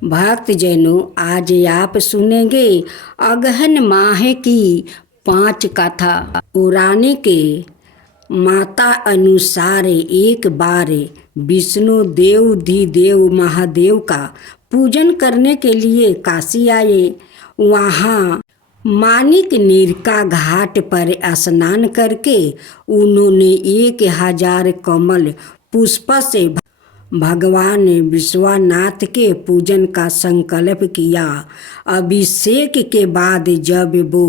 भक्तजनों, आज आप सुनेंगे अगहन माह की 5 कथा। पुराने के माता अनुसार एक बार विष्णु देव महादेव का पूजन करने के लिए काशी आए। वहाँ मानिकनीर का घाट पर स्नान करके उन्होंने 1000 कमल पुष्प से भगवान विश्वनाथ के पूजन का संकल्प किया। अभिषेक के बाद जब वो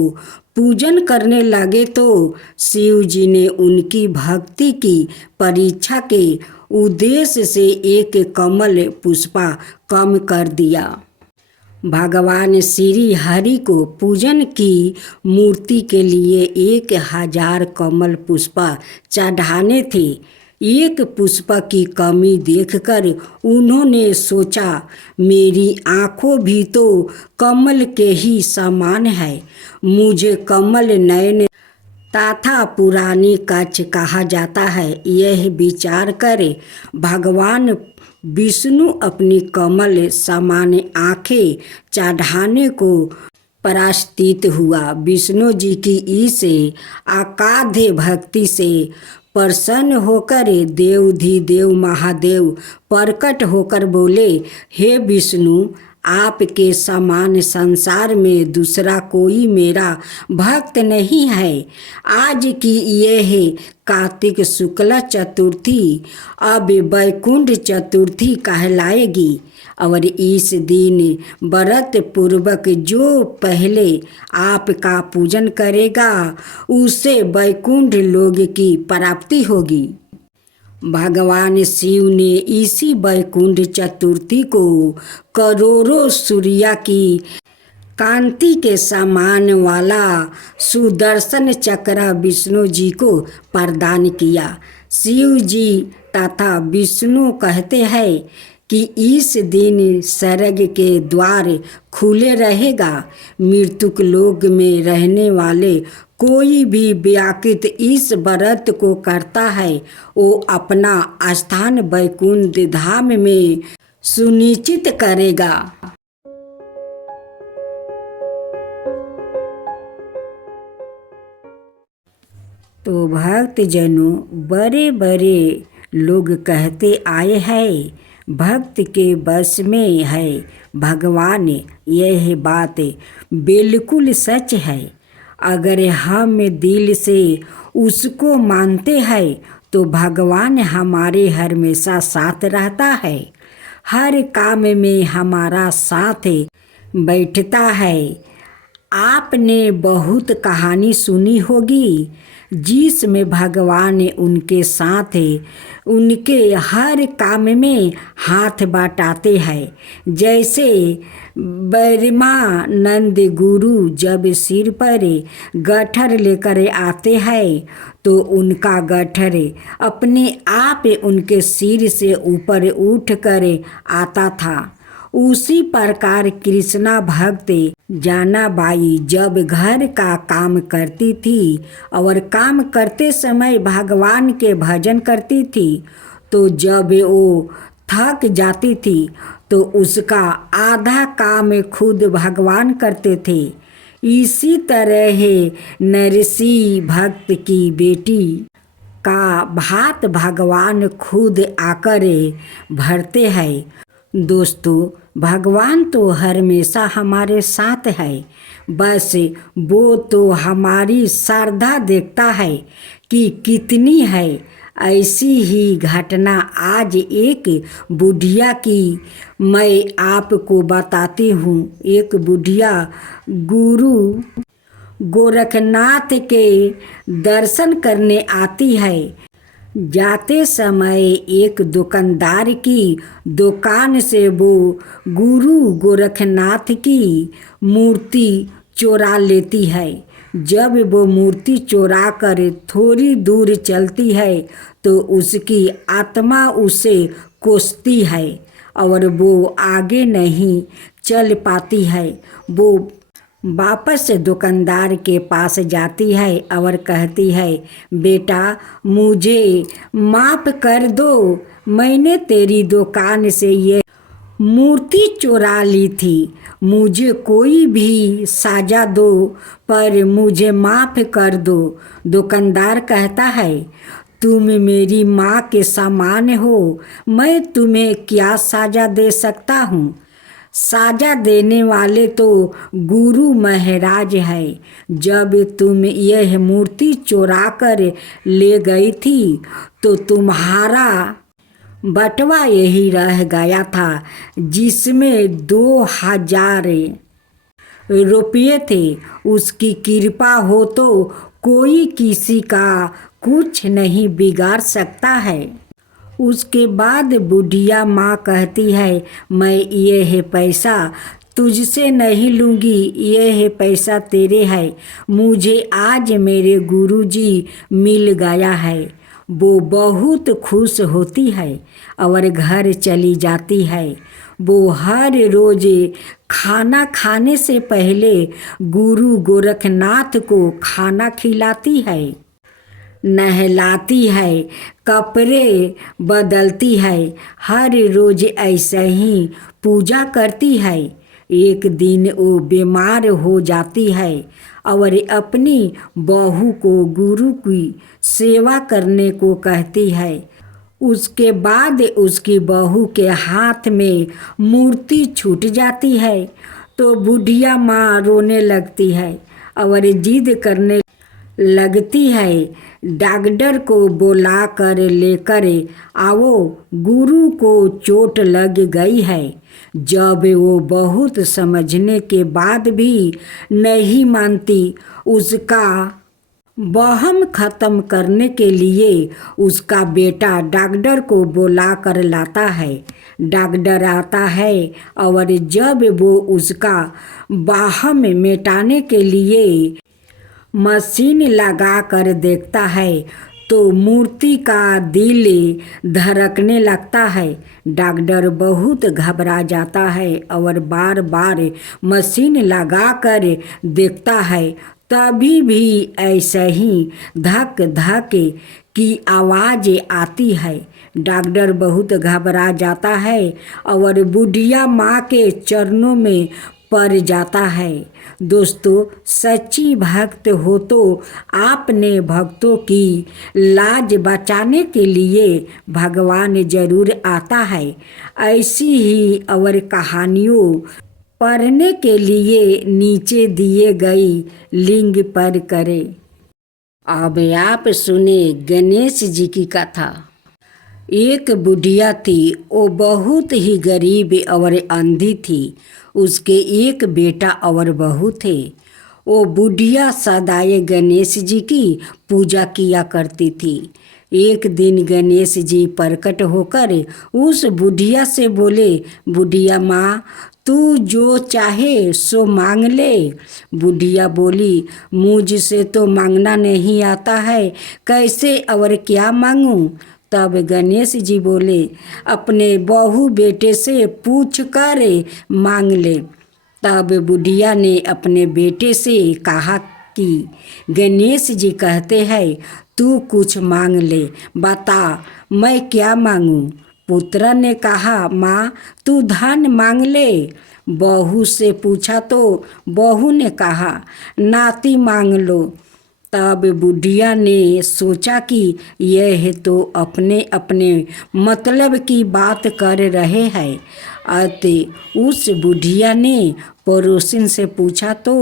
पूजन करने लगे तो शिव जी ने उनकी भक्ति की परीक्षा के उद्देश्य से एक कमल पुष्पा कम कर दिया। भगवान श्री हरि को पूजन की मूर्ति के लिए 1000 कमल पुष्पा चढ़ाने थे। एक पुष्प की कमी देखकर उन्होंने सोचा, मेरी आँखों भी तो कमल के ही समान है, मुझे कमल नयन तथा पुरानी कच्छ कहा जाता है। यह विचार कर भगवान विष्णु अपनी कमल समान आँखें चढ़ाने को प्रस्थित हुआ। विष्णु जी की इस अगाध भक्ति से प्रसन्न होकर देव महादेव प्रकट होकर बोले, हे विष्णु, आपके समान संसार में दूसरा कोई मेरा भक्त नहीं है। आज की यह कार्तिक शुक्ल चतुर्थी अब वैकुंठ चतुर्थी कहलाएगी और इस दिन व्रत पूर्वक जो पहले आपका पूजन करेगा उसे वैकुंठ लोक की प्राप्ति होगी। भगवान शिव ने इसी वैकुंठ चतुर्थी को करोड़ों सूर्य की कांति के समान वाला सुदर्शन चक्र विष्णु जी को प्रदान किया। शिव जी तथा विष्णु कहते हैं कि इस दिन स्वर्ग के द्वार खुले रहेगा। मृत्युक लोक में रहने वाले कोई भी व्यक्ति इस व्रत को करता है, वो अपना स्थान वैकुंठ धाम में सुनिश्चित करेगा। तो भक्तजनों, बड़े बड़े लोग कहते आए हैं, भक्त के बस में है भगवान। यह बात बिल्कुल सच है। अगर हम दिल से उसको मानते हैं तो भगवान हमारे हमेशा साथ रहता है, हर काम में हमारा साथ बैठता है। आपने बहुत कहानी सुनी होगी जिसमें भगवान उनके साथ उनके हर काम में हाथ बटाते हैं। जैसे ब्रह्मानंद गुरु जब सिर पर गट्ठर लेकर आते हैं तो उनका गट्ठर अपने आप उनके सिर से ऊपर उठ कर आता था। उसी प्रकार कृष्णा भक्त जनाबाई जब घर का काम करती थी और काम करते समय भगवान के भजन करती थी, तो जब वो थक जाती थी तो उसका आधा काम खुद भगवान करते थे। इसी तरह नरसिंह भक्त की बेटी का भात भगवान खुद आकर भरते हैं। दोस्तों, भगवान तो हमेशा हमारे साथ है, बस वो तो हमारी श्रद्धा देखता है कि कितनी है। ऐसी ही घटना आज एक बुढ़िया की मैं आपको बताती हूँ। एक बुढ़िया गुरु गोरखनाथ के दर्शन करने आती है। जाते समय एक दुकानदार की दुकान से वो गुरु गोरखनाथ की मूर्ति चुरा लेती है। जब वो मूर्ति चुरा कर थोड़ी दूर चलती है तो उसकी आत्मा उसे कोसती है और वो आगे नहीं चल पाती है। वो वापस दुकानदार के पास जाती है और कहती है, बेटा, मुझे माफ़ कर दो, मैंने तेरी दुकान से ये मूर्ति चुरा ली थी, मुझे कोई भी साजा दो, पर मुझे माफ़ कर दो। दुकानदार कहता है, तुम मेरी माँ के समान हो, मैं तुम्हें क्या साजा दे सकता हूँ। साजा देने वाले तो गुरु महाराज है। जब तुम यह मूर्ति चुरा कर ले गई थी तो तुम्हारा बटवा यही रह गया था, जिसमें 2000 रुपये थे। उसकी कृपा हो तो कोई किसी का कुछ नहीं बिगाड़ सकता है। उसके बाद बुढ़िया माँ कहती है, मैं यह पैसा तुझसे नहीं लूँगी, यह पैसा तेरे है। मुझे आज मेरे गुरुजी मिल गया है। वो बहुत खुश होती है और घर चली जाती है। वो हर रोज खाना खाने से पहले गुरु गोरखनाथ को खाना खिलाती है, नहलाती है, कपड़े बदलती है, हर रोज ऐसे ही पूजा करती है। एक दिन वो बीमार हो जाती है और अपनी बहू को गुरु की सेवा करने को कहती है। उसके बाद उसकी बहू के हाथ में मूर्ति छूट जाती है तो बुढ़िया माँ रोने लगती है और जिद करने लगती है, डॉक्टर को बुला कर लेकर आओ, गुरु को चोट लग गई है। जब वो बहुत समझने के बाद भी नहीं मानती, उसका वहम खत्म करने के लिए उसका बेटा डॉक्टर को बुला कर लाता है। डॉक्टर आता है और जब वो उसका वहम मिटाने के लिए मशीन लगा कर देखता है तो मूर्ति का दिल धड़कने लगता है। डॉक्टर बहुत घबरा जाता है और बार बार मशीन लगा कर देखता है, तभी भी ऐसे ही धक धक की आवाज़ आती है। डॉक्टर बहुत घबरा जाता है और बुढ़िया माँ के चरणों में पड़ जाता है। दोस्तों, सच्ची भक्त हो तो आपने भक्तों की लाज बचाने के लिए भगवान जरूर आता है। ऐसी ही और कहानियों पढ़ने के लिए नीचे दिए गई लिंक पर करें। अब आप सुने गणेश जी की कथा। एक बुढ़िया थी, वो बहुत ही गरीब और अंधी थी। उसके एक बेटा और बहू थे। वो बुढ़िया सदाए गणेश जी की पूजा किया करती थी। एक दिन गणेश जी प्रकट होकर उस बुढ़िया से बोले, बुढ़िया माँ, तू जो चाहे सो मांग ले। बुढ़िया बोली, मुझसे तो मांगना नहीं आता है, कैसे और क्या मांगूं। तब गणेश जी बोले, अपने बहू बेटे से पूछ कर मांग ले। तब बुढ़िया ने अपने बेटे से कहा कि गणेश जी कहते हैं, तू कुछ मांग ले, बता मैं क्या मांगूं। पुत्र ने कहा, माँ तू धन मांग ले। बहू से पूछा तो बहू ने कहा, नाती मांग लो। तब बुढ़िया ने सोचा कि यह तो अपने अपने मतलब की बात कर रहे हैं। अतः उस बुढ़िया ने पड़ोसिन से पूछा तो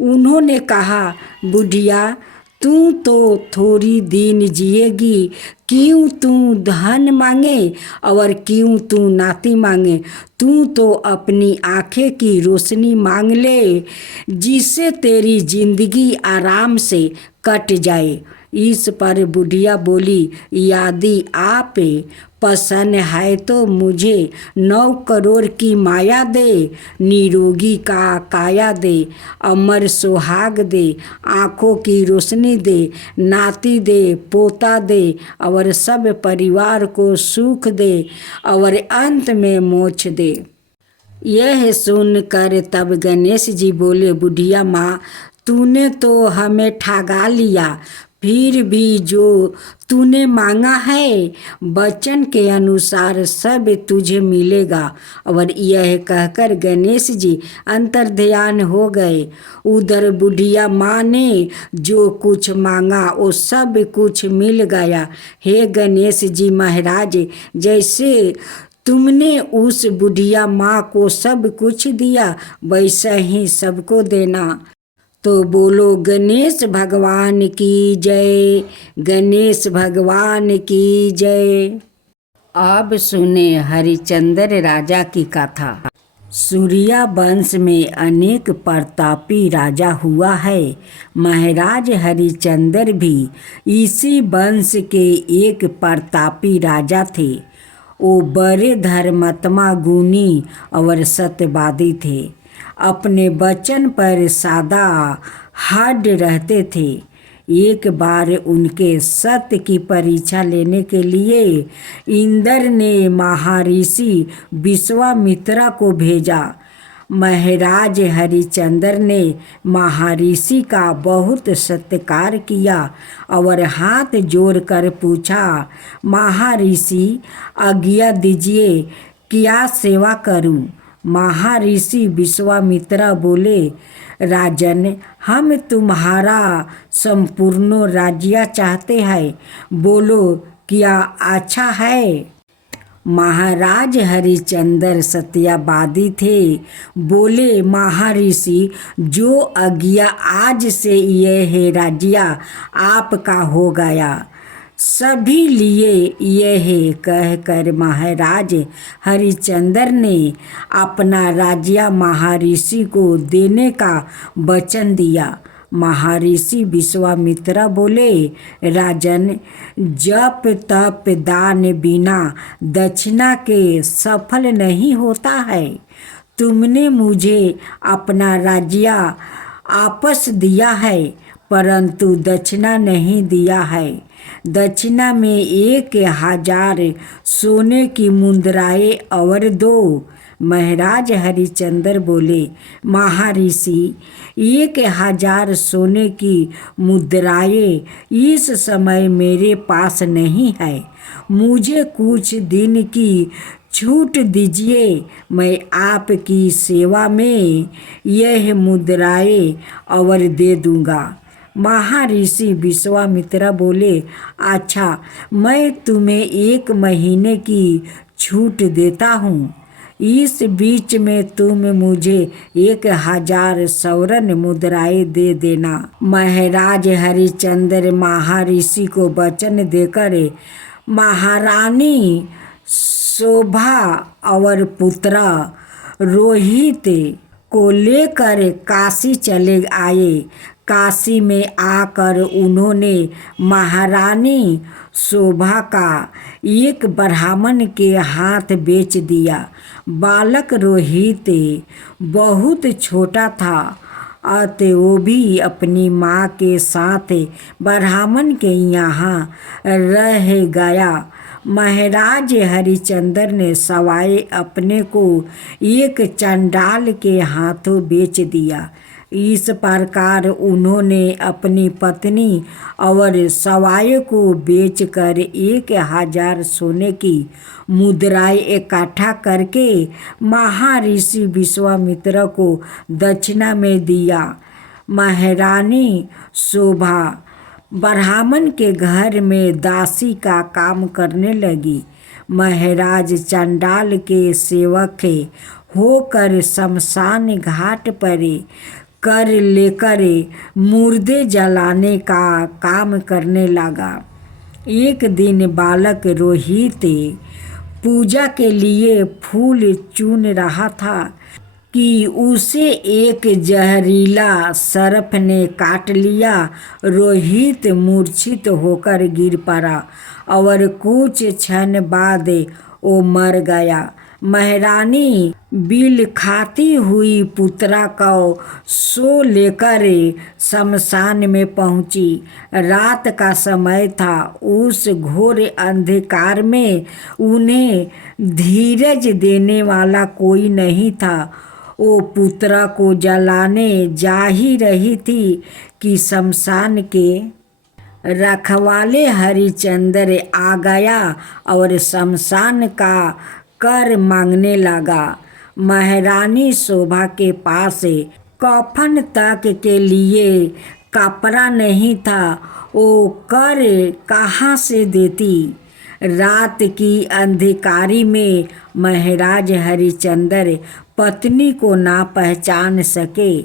उन्होंने कहा, बुढ़िया तू तो थोड़ी दिन जिएगी, क्यों तू धन मांगे और क्यों तू नाती मांगे। तू तो अपनी आँखें की रोशनी मांग ले, जिससे तेरी जिंदगी आराम से कट जाए। इस पर बुढ़िया बोली, यदि आप पसंद है तो मुझे 9 करोड़ की माया दे, निरोगी का काया दे, अमर सुहाग दे, आँखों की रोशनी दे, नाती दे, पोता दे और सब परिवार को सुख दे और अंत में मोक्ष दे। यह सुनकर तब गणेश जी बोले, बुढ़िया माँ, तूने तो हमें ठगा लिया, फिर भी जो तूने मांगा है वचन के अनुसार सब तुझे मिलेगा। और यह कहकर गणेश जी अंतर्ध्यान हो गए। उधर बुढ़िया माँ ने जो कुछ मांगा वो सब कुछ मिल गया। हे गणेश जी महाराज, जैसे तुमने उस बुढ़िया माँ को सब कुछ दिया वैसा ही सबको देना। तो बोलो गणेश भगवान की जय, गणेश भगवान की जय। अब सुने हरिश्चंद्र राजा की कथा। सूर्या वंश में अनेक प्रतापी राजा हुआ है। महाराज हरिश्चंद्र भी इसी वंश के एक प्रतापी राजा थे। वो बड़े धर्मात्मा, गुणी और सत्यवादी थे। अपने वचन पर सदा हाड रहते थे। एक बार उनके सत्य की परीक्षा लेने के लिए इंद्र ने महर्षि विश्वामित्र को भेजा। महाराज हरिश्चंद्र ने महर्षि का बहुत सत्कार किया और हाथ जोड़कर पूछा, महर्षि आज्ञा दीजिए, क्या सेवा करूं? महर्षि विश्वामित्र बोले, राजन, हम तुम्हारा संपूर्ण राज्य चाहते हैं, बोलो क्या अच्छा है? महाराज हरिश्चंद्र सत्यवादी थे। बोले, महर्षि, जो आज्ञा, आज से यह राज्य आपका हो गया, सभी लिए यह कहकर महाराज हरिश्चंद्र ने अपना राज्य महर्षि को देने का वचन दिया। महर्षि विश्वामित्र बोले, राजन, जप तप दान बिना दक्षिणा के सफल नहीं होता है। तुमने मुझे अपना राज्य आपस दिया है परंतु दक्षिणा नहीं दिया है। दक्षिणा में 1000 सोने की मुद्राएं और दो। महाराज हरिश्चंद्र बोले, महर्षि, 1000 सोने की मुद्राएं इस समय मेरे पास नहीं है। मुझे कुछ दिन की छूट दीजिए, मैं आपकी सेवा में यह मुद्राएं और दे दूंगा। महर्षि विश्वामित्र बोले, अच्छा, मैं तुम्हें 1 महीने की छूट देता हूँ। इस बीच में तुम मुझे 1000 स्वर्ण मुद्राएं दे देना। महाराज हरिश्चंद्र महर्षि को वचन देकर महारानी शोभा और पुत्र रोहित को लेकर काशी चले आए। काशी में आकर उन्होंने महारानी शोभा का एक ब्राह्मण के हाथ बेच दिया। बालक रोहित बहुत छोटा था, अतः वो भी अपनी माँ के साथ ब्राह्मण के यहाँ रह गया। महाराज हरिश्चंद्र ने सवाए अपने को एक चंडाल के हाथों बेच दिया। इस प्रकार उन्होंने अपनी पत्नी और सवाए को बेचकर 1000 सोने की मुद्राएं इकट्ठा करके महर्षि विश्वामित्र को दक्षिणा में दिया। महारानी शोभा ब्राह्मण के घर में दासी का काम करने लगी। महाराज चंडाल के सेवक होकर शमशान घाट पर कर लेकर मुर्दे जलाने का काम करने लगा। एक दिन बालक रोहित पूजा के लिए फूल चुन रहा था कि उसे एक जहरीला सर्प ने काट लिया। रोहित मूर्छित होकर गिर पड़ा और कुछ क्षण बाद वो मर गया। महारानी बिल खाती हुई पुत्रा को सो लेकर शमशान में पहुंची। रात का समय था। उस घोर अंधकार में उन्हें धीरज देने वाला कोई नहीं था। वो पुत्रा को जलाने जा ही रही थी कि शमशान के रखवाले हरिचंद्र आ गया और शमशान का कर मांगने लगा। महारानी शोभा के पास कफन तक के लिए कपड़ा नहीं था, वो कर कहाँ से देती। रात की अंधकारी में महाराज हरिचंद्र पत्नी को ना पहचान सके,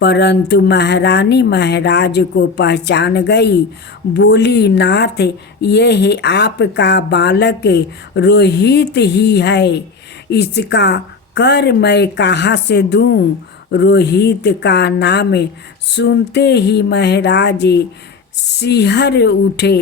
परंतु महारानी महाराज को पहचान गई। बोली, नाथ, ये है आपका बालक रोहित ही है, इसका कर मैं कहाँ से दूँ। रोहित का नाम सुनते ही महाराज सिहर उठे,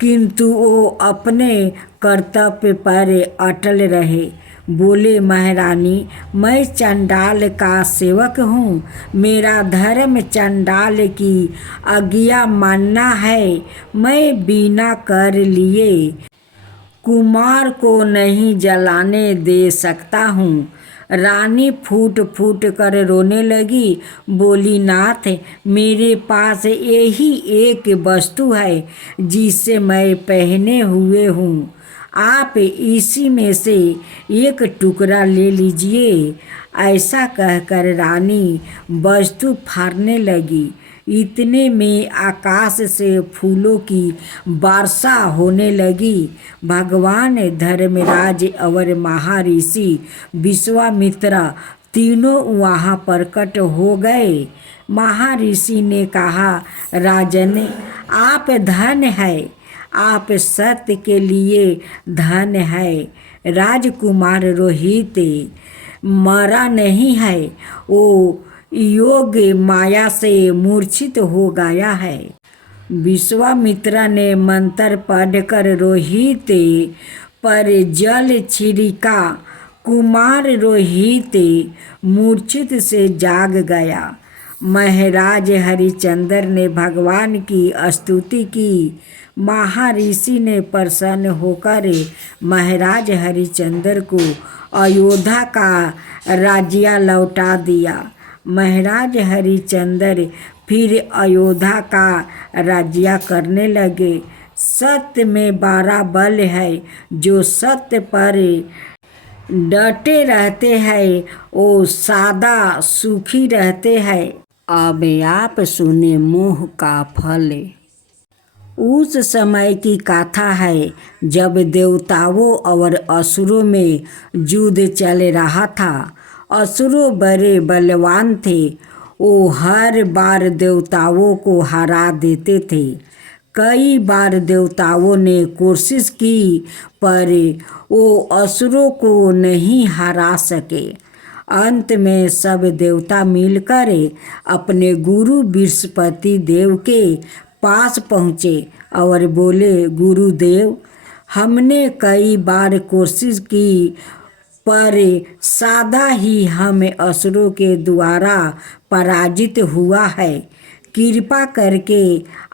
किंतु वो अपने कर्तव्य पर अटल रहे। बोले, महारानी, मैं चंडाल का सेवक हूँ, मेरा धर्म चंडाल की आज्ञा मानना है। मैं बिना कर लिए कुमार को नहीं जलाने दे सकता हूँ। रानी फूट फूट कर रोने लगी। बोली, नाथ, मेरे पास यही एक वस्तु है जिसे मैं पहने हुए हूँ, आप इसी में से एक टुकड़ा ले लीजिए। ऐसा कहकर रानी वस्तु फाड़ने लगी। इतने में आकाश से फूलों की वर्षा होने लगी। भगवान धर्मराज और महर्षि विश्वामित्र तीनों वहाँ प्रकट हो गए। महर्षि ने कहा, राजन, आप धन है, आप सत्य के लिए धन है। राजकुमार रोहित मरा नहीं है, वो योग माया से मूर्छित हो गया है। विश्वामित्र ने मंत्र पढ़कर रोहित पर जल छिड़का। कुमार रोहित मूर्छित से जाग गया। महाराज हरिचंद्र ने भगवान की स्तुति की। महर्षि ने प्रसन्न होकर महाराज हरिचंद्र को अयोध्या का राज्य लौटा दिया। महाराज हरिचंद्र फिर अयोध्या का राज्य करने लगे। सत्य में बड़ा बल है, जो सत्य पर डटे रहते हैं वो सदा सुखी रहते हैं। अब आप सुने मोह का फल। उस समय की कथा है जब देवताओं और असुरों में युद्ध चल रहा था। असुरों बड़े बलवान थे, वो हर बार देवताओं को हरा देते थे। कई बार देवताओं ने कोशिश की, पर वो असुरों को नहीं हरा सके। अंत में सब देवता मिलकर अपने गुरु बृहस्पति देव के पास पहुँचे और बोले, गुरुदेव, हमने कई बार कोशिश की, पर सदा ही हम असुरों के द्वारा पराजित हुआ है। कृपा करके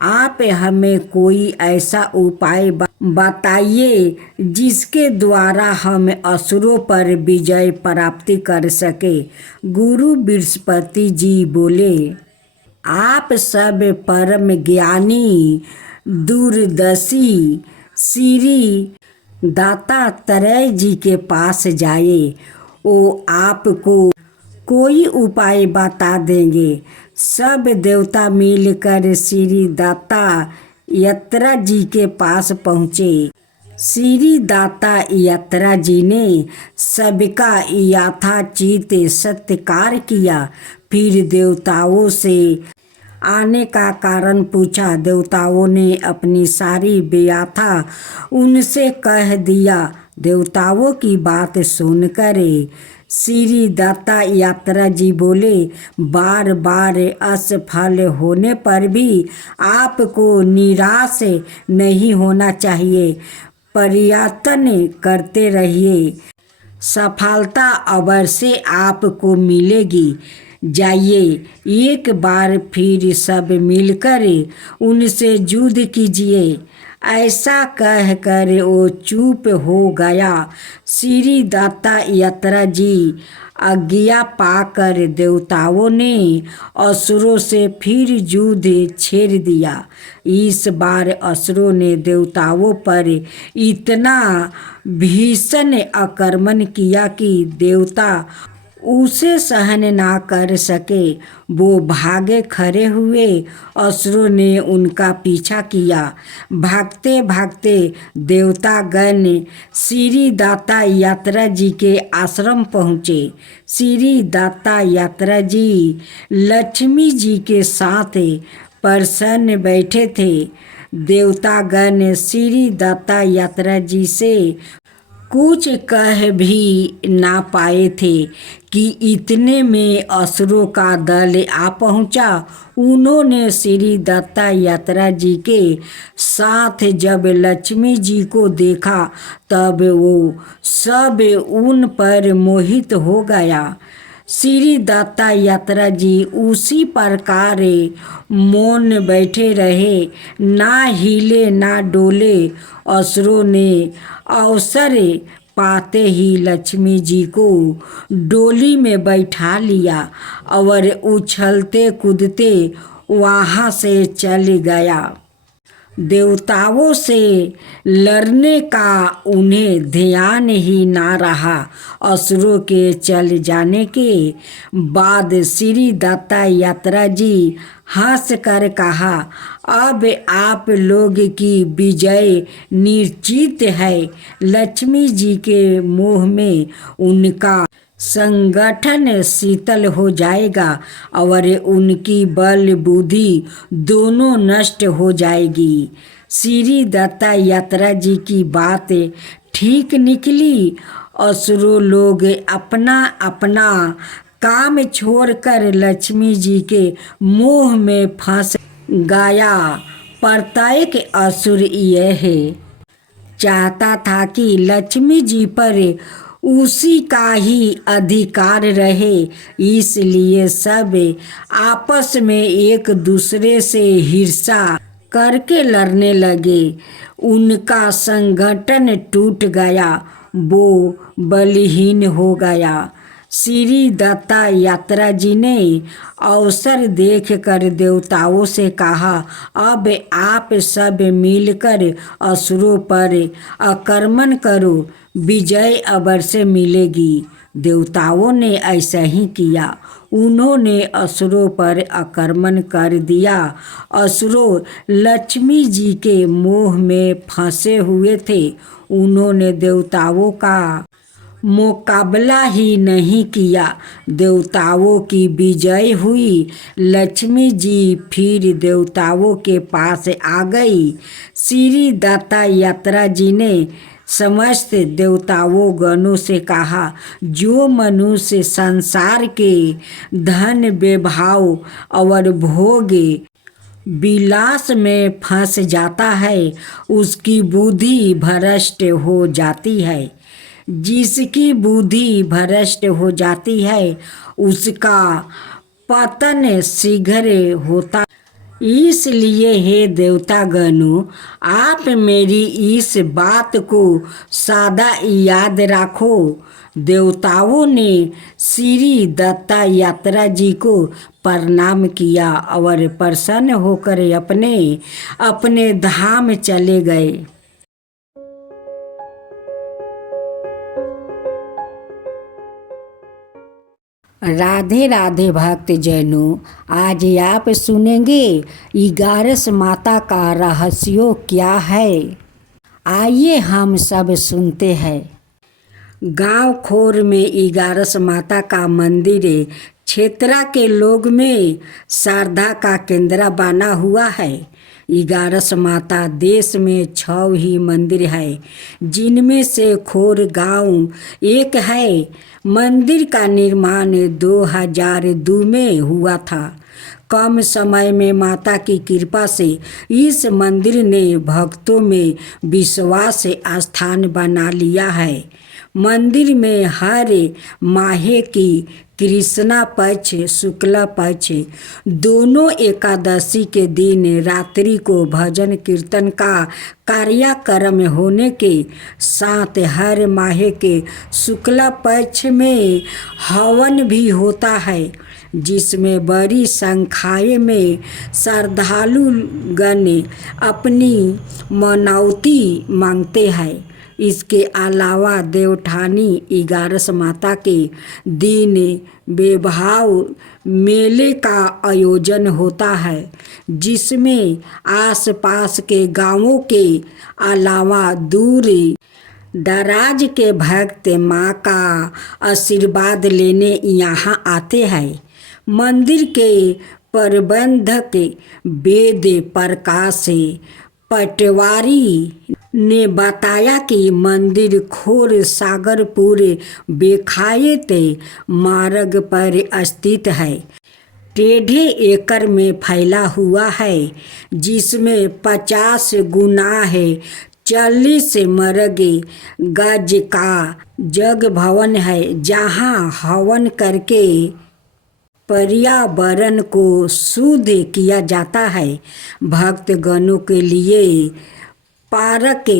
आप हमें कोई ऐसा उपाय बताइए जिसके द्वारा हम असुरों पर विजय प्राप्ति कर सके। गुरु बृहस्पति जी बोले, आप सब परम ज्ञानी दूरदर्शी श्री दत्तात्रेय जी के पास जाए, वो आपको कोई उपाय बता देंगे। सब देवता मिलकर श्री दत्तात्रेय जी के पास पहुँचे। श्री दत्तात्रेय जी ने सबका यथाचित सत्कार किया। फिर देवताओं से आने का कारण पूछा। देवताओं ने अपनी सारी व्यथा उनसे कह दिया। देवताओं की बात सुनकर श्री दत्तात्रेय जी बोले, बार बार असफल होने पर भी आपको निराश नहीं होना चाहिए, प्रयत्न करते रहिए, सफलता अवश्य आपको मिलेगी। जाइए, एक बार फिर सब मिलकर उनसे युद्ध कीजिए। ऐसा कहकर वो चुप हो गया। श्री दत्तात्रेय जी आज्ञा पाकर देवताओं ने असुरों से फिर युद्ध छेड़ दिया। इस बार असुरों ने देवताओं पर इतना भीषण आक्रमण किया कि देवता उसे सहन ना कर सके। वो भागे खड़े हुए। असुरों ने उनका पीछा किया। भागते भागते देवतागण श्री दत्तात्रेय जी के आश्रम पहुँचे। श्री दत्तात्रेय जी लक्ष्मी जी के साथ प्रसन्न बैठे थे। देवतागण श्री दत्तात्रेय जी से कुछ कह भी ना पाए थे कि इतने में असुरों का दल आ पहुंचा। उन्होंने श्री दत्तात्रेय जी के साथ जब लक्ष्मी जी को देखा तब वो सब उन पर मोहित हो गया। श्री दत्तात्रेय जी उसी प्रकार मौन बैठे रहे, ना हिले ना डोले। असुरों ने अवसर पाते ही लक्ष्मी जी को डोली में बैठा लिया और उछलते कूदते वहाँ से चल गया। देवताओं से लड़ने का उन्हें ध्यान ही ना रहा। असुरों के चल जाने के बाद श्री दत्तात्रेय जी हंस कर कहा, अब आप लोग की विजय निश्चित है। लक्ष्मी जी के मोह में उनका संगठन शीतल हो जाएगा और उनकी बल बुद्धि दोनों नष्ट हो जाएगी। श्री दत्तात्रेय जी की बात ठीक निकली। असुरों लोग अपना अपना काम छोड़कर लक्ष्मी जी के मोह में फंस गया। प्रत्येक असुर यह चाहता था कि लक्ष्मी जी पर उसी का ही अधिकार रहे, इसलिए सब आपस में एक दूसरे से ईर्ष्या करके लड़ने लगे। उनका संगठन टूट गया, वो बलहीन हो गया। श्री दत्तात्रेय जी ने अवसर देखकर देवताओं से कहा, अब आप सब मिलकर असुरों पर आक्रमण करो, विजय अवश्य मिलेगी। देवताओं ने ऐसा ही किया। उन्होंने असुरों पर आक्रमण कर दिया। असुरों लक्ष्मी जी के मोह में फंसे हुए थे। उन्होंने देवताओं का मुकाबला ही नहीं किया। देवताओं की विजय हुई। लक्ष्मी जी फिर देवताओं के पास आ गई। श्री दत्तात्रेय जी ने समस्त देवताओं गणों से कहा, जो मनुष्य संसार के धन वैभव और भोग विलास में फंस जाता है, उसकी बुद्धि भ्रष्ट हो जाती है। जिसकी बुद्धि भ्रष्ट हो जाती है उसका पतन शीघ्र होता। इसलिए हे देवतागणों, आप मेरी इस बात को सदा याद रखो। देवताओं ने श्री दत्तात्रेय जी को प्रणाम किया और प्रसन्न होकर अपने अपने धाम चले गए। राधे राधे भक्त जनों, आज आप सुनेंगे 11 माता का रहस्य क्या है। आइए हम सब सुनते हैं। गांव खोर में 11 माता का मंदिर क्षेत्र के लोग में श्रद्धा का केंद्र बना हुआ है। 11 माता देश में 6 ही मंदिर है, जिनमें से खोर गांव एक है। मंदिर का निर्माण 2002 में हुआ था। कम समय में माता की कृपा से इस मंदिर ने भक्तों में विश्वास स्थान बना लिया है। मंदिर में हर माह की कृष्णा पक्ष शुक्ला पक्ष दोनों एकादशी के दिन रात्रि को भजन कीर्तन का कार्यक्रम होने के साथ हर माह के शुक्ला पक्ष में हवन भी होता है, जिसमें बड़ी संख्या में श्रद्धालुगण अपनी मनौती मांगते हैं। इसके अलावा देवठानी 11 माता के दिन वैभव मेले का आयोजन होता है, जिसमें आसपास के गांवों के अलावा दूर दराज के भक्त माँ का आशीर्वाद लेने यहाँ आते हैं। मंदिर के प्रबंधक वेद प्रकाश पटवारी ने बताया कि मंदिर खोर सागरपुर बेखायत मार्ग पर स्थित है। 1.5 एकड़ में फैला हुआ है, जिसमें 50 गुना है 40 मर्ग गज का जग भवन है, जहाँ हवन करके पर्यावरण को शुद्ध किया जाता है। भक्तगणों के लिए पार्क,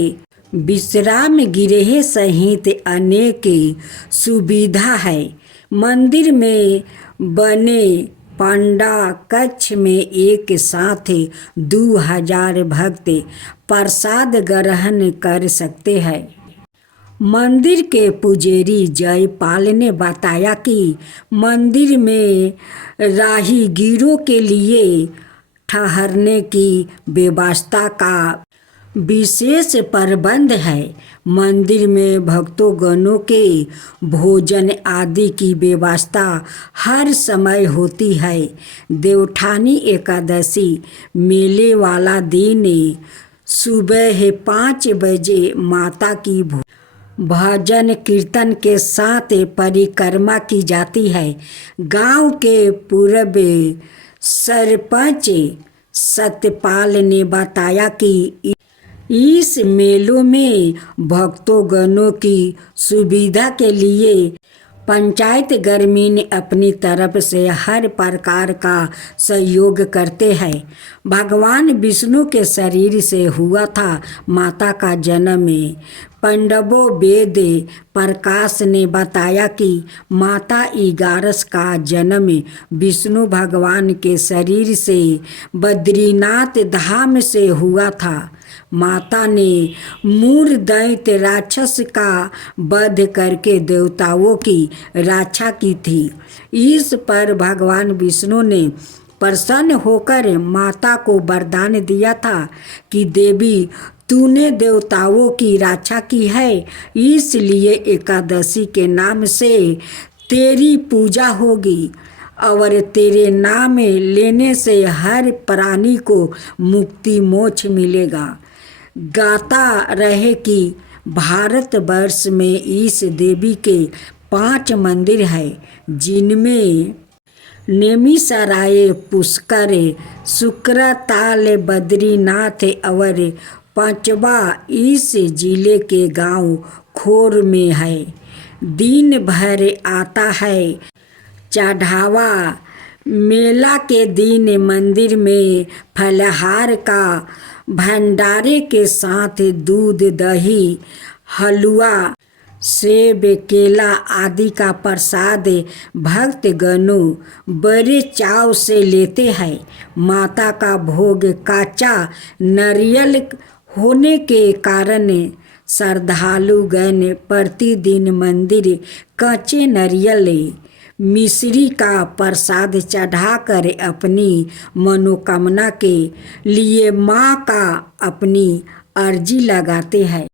विश्राम गृह सहित अनेक सुविधा है। मंदिर में बने पंडा कक्ष में एक साथ 2000 भक्त प्रसाद ग्रहण कर सकते हैं। मंदिर के पुजारी जयपाल ने बताया कि मंदिर में राहगीरों के लिए ठहरने की व्यवस्था का विशेष प्रबंध है। मंदिर में भक्तों के भोजन आदि की व्यवस्था हर समय होती है। देवठानी एकादशी मेले वाला दिन सुबह 5 बजे माता की भजन कीर्तन के साथ परिक्रमा की जाती है। गांव के पूर्व सरपंच सत्यपाल ने बताया कि इस मेलों में भक्तों की सुविधा के लिए पंचायत ग्रामीण अपनी तरफ से हर प्रकार का सहयोग करते हैं। भगवान विष्णु के शरीर से हुआ था माता का जन्म। पंडवो वेद प्रकाश ने बताया कि माता 11 का जन्म विष्णु भगवान के शरीर से बद्रीनाथ धाम से हुआ था। माता ने मूर दैत्य राक्षस का वध करके देवताओं की रक्षा की थी। इस पर भगवान विष्णु ने प्रसन्न होकर माता को वरदान दिया था कि देवी, तूने देवताओं की रक्षा की है, इसलिए एकादशी के नाम से तेरी पूजा होगी और तेरे नाम लेने से हर प्राणी को मुक्ति मोक्ष मिलेगा। गाता रहे कि भारतवर्ष में इस देवी के 5 मंदिर हैं, जिनमें नेमिसराय, पुष्कर, शुक्रताल, बद्रीनाथ और 5वां इस जिले के गांव खोर में है। दिन भर आता है चढ़ावा। मेला के दिन मंदिर में फलहार का भंडारे के साथ दूध, दही, हलवा, सेब, केला आदि का प्रसाद भक्तगणों बड़े चाव से लेते हैं। माता का भोग काचा नारियल होने के कारण श्रद्धालुगण प्रतिदिन मंदिर कच्चे नारियल मिश्री का प्रसाद चढ़ाकर अपनी मनोकामना के लिए माँ का अपनी अर्जी लगाते हैं।